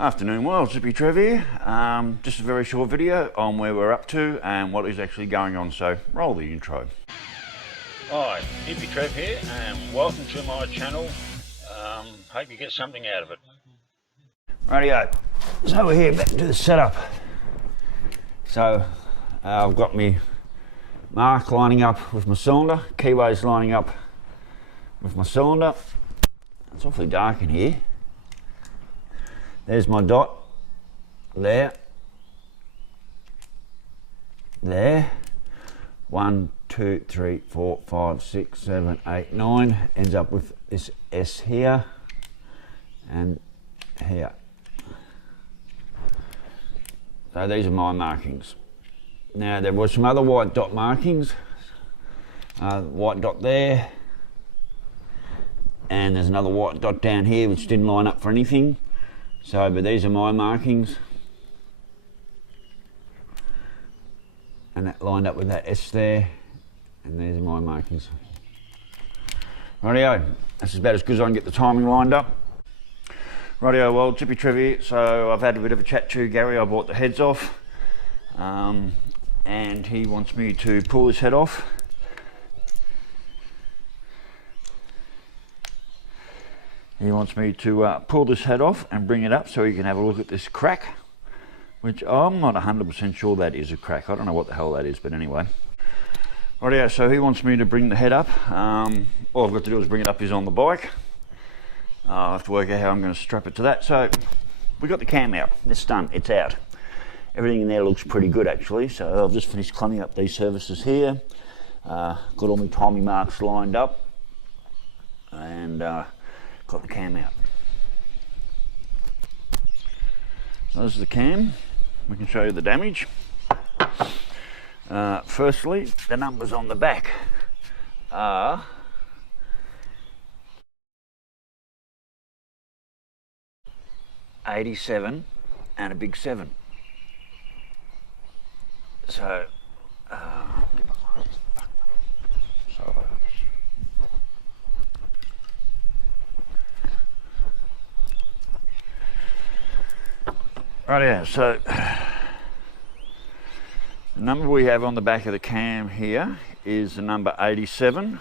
Afternoon world, Hippy Trev here. Just a very short video on where we're up to and what is actually going on, so roll the intro. Hi, Hippy Trev here and welcome to my channel. Hope you get something out of it. Rightio, so we're here back to the setup. So I've got my mark lining up with my cylinder, keyways lining up with my cylinder. It's awfully dark in here. There's my dot, there, 1, 2, 3, 4, 5, 6, 7, 8, 9, ends up with this S here and here. So these are my markings. Now there was some other white dot markings, white dot there, and there's another white dot down here which didn't line up for anything. So, but these are my markings, and that lined up with that S there, and these are my markings. Rightio, that's about as good as I can get the timing lined up. Rightio, well, Hippy Trev here. So I've had a bit of a chat to Gary. I bought the heads off, and he wants me to pull this head off. He wants me to pull this head off and bring it up so he can have a look at this crack, which I'm not 100% sure that is a crack. I don't know what the hell that is, but anyway. Rightio, so he wants me to bring the head up. All I've got to do is bring it up is on the bike. I'll have to work out how I'm going to strap it to that. So we got the cam out. It's done. It's out. Everything in there looks pretty good actually. So I've just finished cleaning up these surfaces here. Got all my timing marks lined up, and got the cam out. So this is the cam. We can show you the damage. Firstly, the numbers on the back are 87 and a big 7. So Rightio, so the number we have on the back of the cam here is the number 87,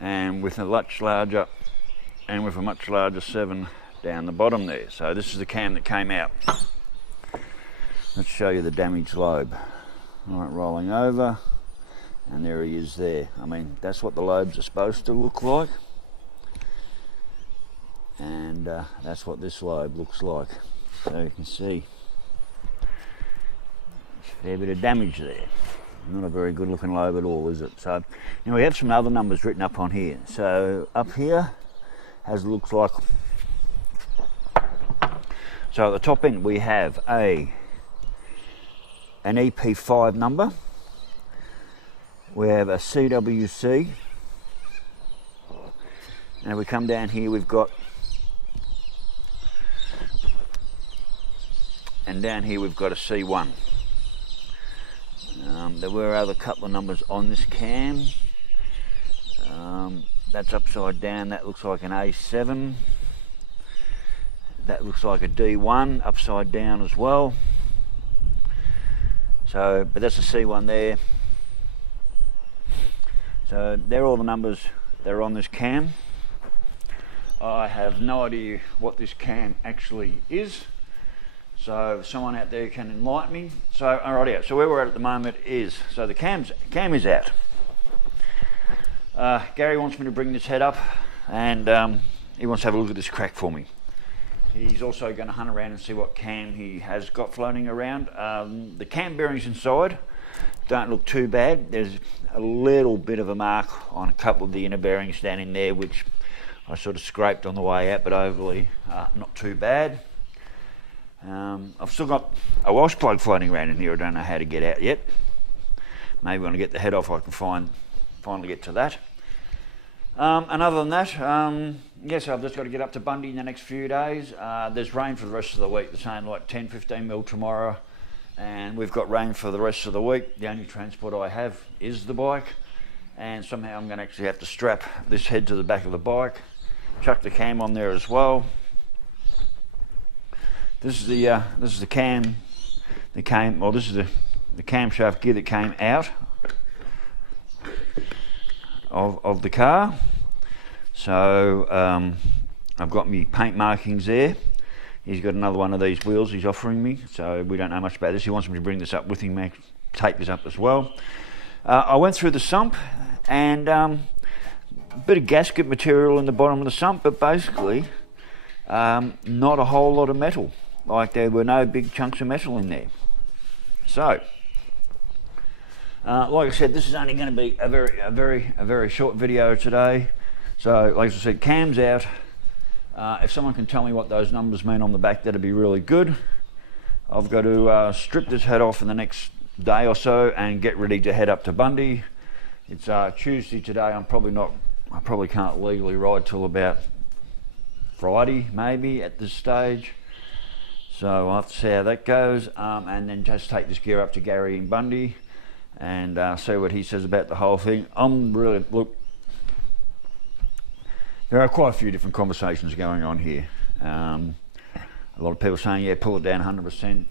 and with a much larger 7 down the bottom there. So this is the cam that came out. Let's show you the damaged lobe. All right, rolling over, and there he is there. I mean, that's what the lobes are supposed to look like, and that's what this lobe looks like. So you can see a fair bit of damage there. Not a very good looking lobe at all, is it? So now we have some other numbers written up on here. So up here looks like, so at the top end we have an EP5 number, we have a CWC, and we come down here we've got, and down here we've got a C1. There were other couple of numbers on this cam. That's upside down, that looks like an A7. That looks like a D1 upside down as well. So, but that's a C1 there. So they're all the numbers that are on this cam. I have no idea what this cam actually is. So if someone out there can enlighten me. So alright, so where we're at the moment is, so the cam is out. Gary wants me to bring this head up, and he wants to have a look at this crack for me. He's also going to hunt around and see what cam he has got floating around. The cam bearings inside don't look too bad. There's a little bit of a mark on a couple of the inner bearings down in there, which I sort of scraped on the way out, but overly not too bad. I've still got a wash plug floating around in here. I don't know how to get out yet. Maybe when I get the head off I can finally get to that. And other than that, yes, I've just got to get up to Bundy in the next few days. There's rain for the rest of the week. They're saying like 10-15 mil tomorrow, and we've got rain for the rest of the week. The only transport I have is the bike, and somehow I'm going to actually have to strap this head to the back of the bike, chuck the cam on there as well, This is the cam that came, well, this is the camshaft gear that came out of the car. So I've got my paint markings there. He's got another one of these wheels he's offering me, so we don't know much about this. He wants me to bring this up with him, take this up as well. I went through the sump, and a bit of gasket material in the bottom of the sump, but basically not a whole lot of metal. Like, there were no big chunks of metal in there. So like I said, this is only going to be a very short video today. So like I said, cam's out. If someone can tell me what those numbers mean on the back, that'd be really good. I've got to strip this head off in the next day or so and get ready to head up to Bundy. It's Tuesday today. I probably can't legally ride till about Friday maybe at this stage. So I'll have to see how that goes, and then just take this gear up to Gary in Bundy and see what he says about the whole thing. Look, there are quite a few different conversations going on here. A lot of people saying, yeah, pull it down 100%.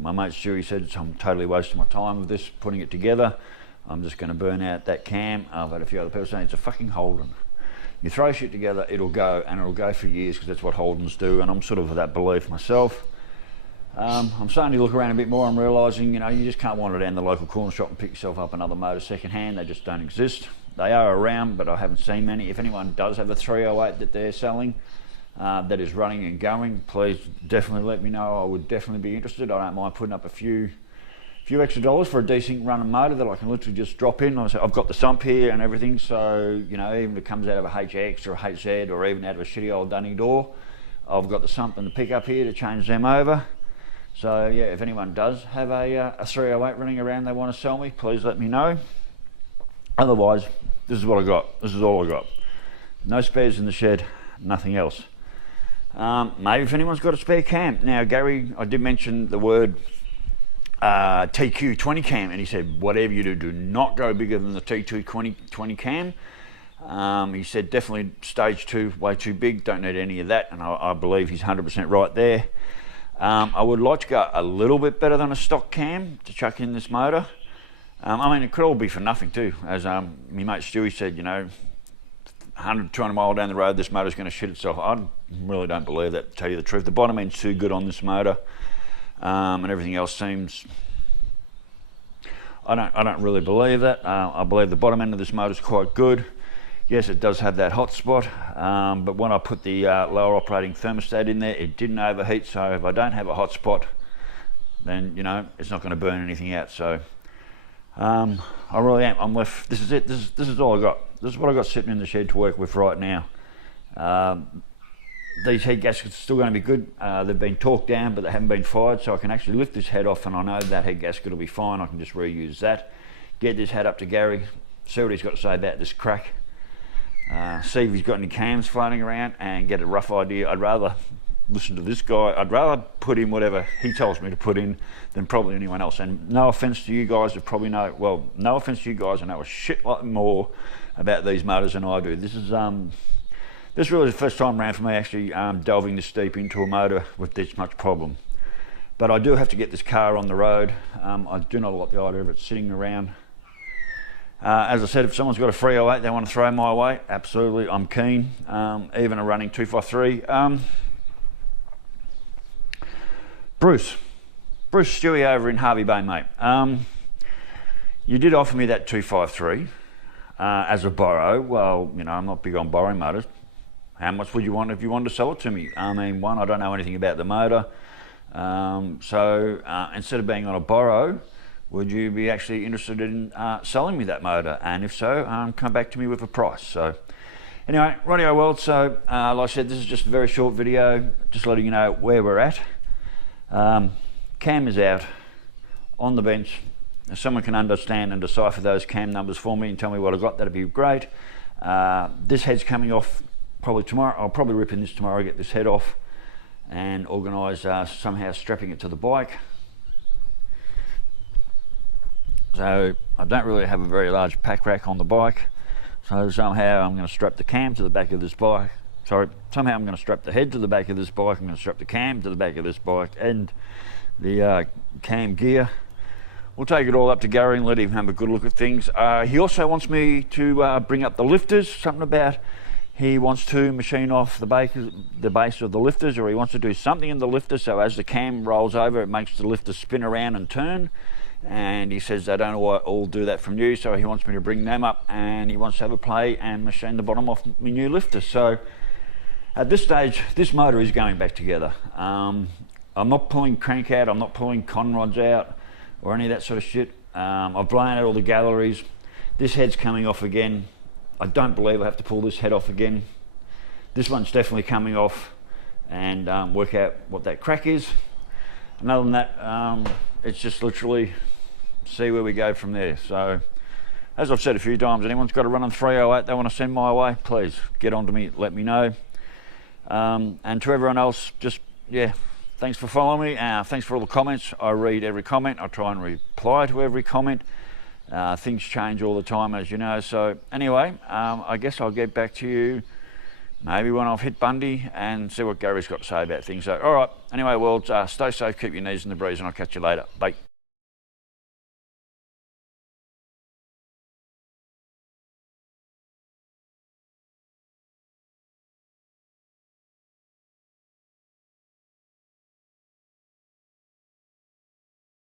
My mate Stewie said, I'm totally wasting my time with this, putting it together. I'm just going to burn out that cam. I've had a few other people saying, it's a fucking Holden. You throw shit together, it'll go, and it'll go for years, because that's what Holdens do, and I'm sort of of that belief myself. I'm starting to look around a bit more. I'm realising, you know, you just can't wander down the local corner shop and pick yourself up another motor second hand. They just don't exist. They are around, but I haven't seen many. If anyone does have a 308 that they're selling that is running and going, please definitely let me know. I would definitely be interested. I don't mind putting up a few extra dollars for a decent running motor that I can literally just drop in. I've got the sump here and everything, so you know, even if it comes out of a HX or a HZ or even out of a shitty old Dunning door, I've got the sump and the pickup here to change them over. So yeah, if anyone does have a 308 running around they want to sell me, please let me know. Otherwise, this is what I got. This is all I got. No spares in the shed, nothing else. Maybe if anyone's got a spare cam. Now Gary, I did mention the word TQ20 cam, and he said whatever you do, do not go bigger than the T220 cam. He said definitely stage 2 way too big, don't need any of that, and I believe he's 100% right there. I would like to go a little bit better than a stock cam to chuck in this motor. I mean, it could all be for nothing too, as my mate Stewie said, you know, 100, 200 mile down the road this motor's going to shit itself. I really don't believe that, to tell you the truth. The bottom end's too good on this motor. And everything else seems, I don't really believe that. I believe the bottom end of this motor is quite good. Yes, it does have that hot spot, but when I put the lower operating thermostat in there, it didn't overheat. So if I don't have a hot spot, then you know it's not going to burn anything out. So I really am. I'm left. This is it. This is all I got. This is what I got sitting in the shed to work with right now. These head gaskets are still going to be good. They've been torqued down, but they haven't been fired, so I can actually lift this head off, and I know that head gasket will be fine. I can just reuse that. Get this head up to Gary, see what he's got to say about this crack. See if he's got any cams floating around, and get a rough idea. I'd rather listen to this guy. I'd rather put in whatever he tells me to put in than probably anyone else. And no offence to you guys, that probably know. Well, no offence to you guys, I know a shit lot more about these motors than I do. This is this really is the first time around for me actually delving this deep into a motor with this much problem. But I do have to get this car on the road. I do not like the idea of it sitting around. As I said, if someone's got a 308 they want to throw my way, absolutely, I'm keen. Even a running 253. Bruce Stewie over in Harvey Bay, mate. You did offer me that 253 as a borrow. Well, you know, I'm not big on borrowing motors. How much would you want if you wanted to sell it to me? I mean, one, I don't know anything about the motor. So instead of being on a borrow, would you be actually interested in selling me that motor? And if so, come back to me with a price. So anyway, rightio world. So like I said, this is just a very short video, just letting you know where we're at. Cam is out on the bench. If someone can understand and decipher those cam numbers for me and tell me what I got, that'd be great. This head's coming off probably tomorrow. I'll probably rip in this tomorrow, get this head off and organise somehow strapping it to the bike. So I don't really have a very large pack rack on the bike, so somehow I'm going to strap the cam to the back of this bike somehow I'm going to strap the head to the back of this bike, I'm going to strap the cam to the back of this bike and the cam gear. We'll take it all up to Gary and let him have a good look at things. He also wants me to bring up the lifters, something about he wants to machine off the base of the lifters, or he wants to do something in the lifter so as the cam rolls over it makes the lifter spin around and turn, and he says they don't all do that from new, so he wants me to bring them up and he wants to have a play and machine the bottom off my new lifter. So at this stage this motor is going back together. I'm not pulling crank out, I'm not pulling con rods out or any of that sort of shit. I've blown out all the galleries. This head's coming off again. I don't believe I have to pull this head off again. This one's definitely coming off, and work out what that crack is. And other than that, it's just literally see where we go from there. So as I've said a few times, anyone's got a run on 308 they want to send my way, please get on to me, let me know. And to everyone else, just thanks for following me. Thanks for all the comments. I read every comment. I try and reply to every comment. Things change all the time, as you know. So anyway, I guess I'll get back to you maybe when I've hit Bundy and see what Gary's got to say about things. So all right, anyway, world, stay safe, keep your knees in the breeze, and I'll catch you later. Bye.